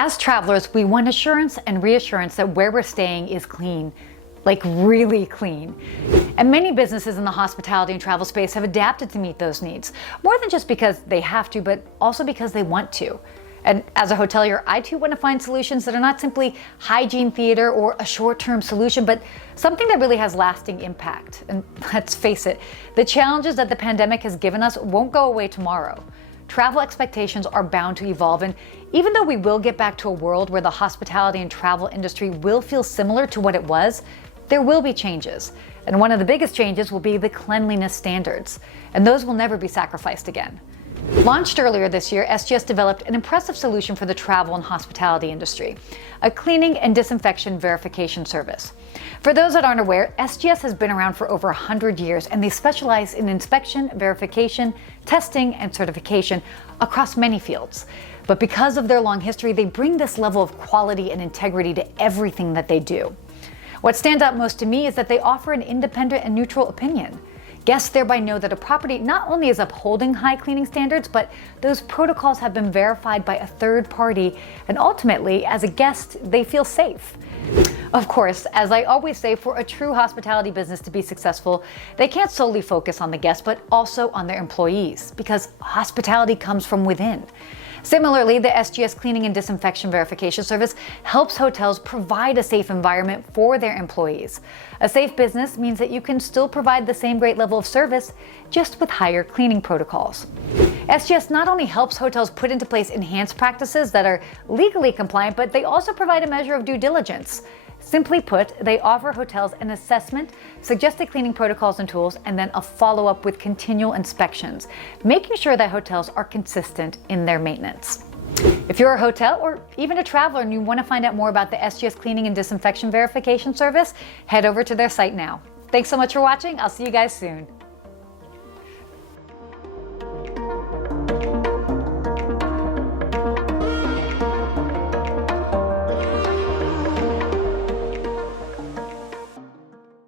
As travelers, we want assurance and reassurance that where we're staying is clean, like really clean. And many businesses in the hospitality and travel space have adapted to meet those needs, more than just because they have to, but also because they want to. And as a hotelier, I too want to find solutions that are not simply hygiene theater or a short-term solution, but something that really has lasting impact. And let's face it, the challenges that the pandemic has given us won't go away tomorrow. Travel expectations are bound to evolve, and even though we will get back to a world where the hospitality and travel industry will feel similar to what it was, there will be changes. And one of the biggest changes will be the cleanliness standards, and those will never be sacrificed again. Launched earlier this year, SGS developed an impressive solution for the travel and hospitality industry, a cleaning and disinfection verification service. For those that aren't aware, SGS has been around for over 100 years, and they specialize in inspection, verification, testing, and certification across many fields. But because of their long history, they bring this level of quality and integrity to everything that they do. What stands out most to me is that they offer an independent and neutral opinion. Guests thereby know that a property not only is upholding high cleaning standards, but those protocols have been verified by a third party, and ultimately, as a guest, they feel safe. Of course, as I always say, for a true hospitality business to be successful, they can't solely focus on the guests, but also on their employees, because hospitality comes from within. Similarly, the SGS Cleaning and Disinfection Verification Service helps hotels provide a safe environment for their employees. A safe business means that you can still provide the same great level of service, just with higher cleaning protocols. SGS not only helps hotels put into place enhanced practices that are legally compliant, but they also provide a measure of due diligence. Simply put, they offer hotels an assessment, suggested cleaning protocols and tools, and then a follow-up with continual inspections, making sure that hotels are consistent in their maintenance. If you're a hotel or even a traveler and you want to find out more about the SGS Cleaning and Disinfection Verification Service, head over to their site now. Thanks so much for watching. I'll see you guys soon.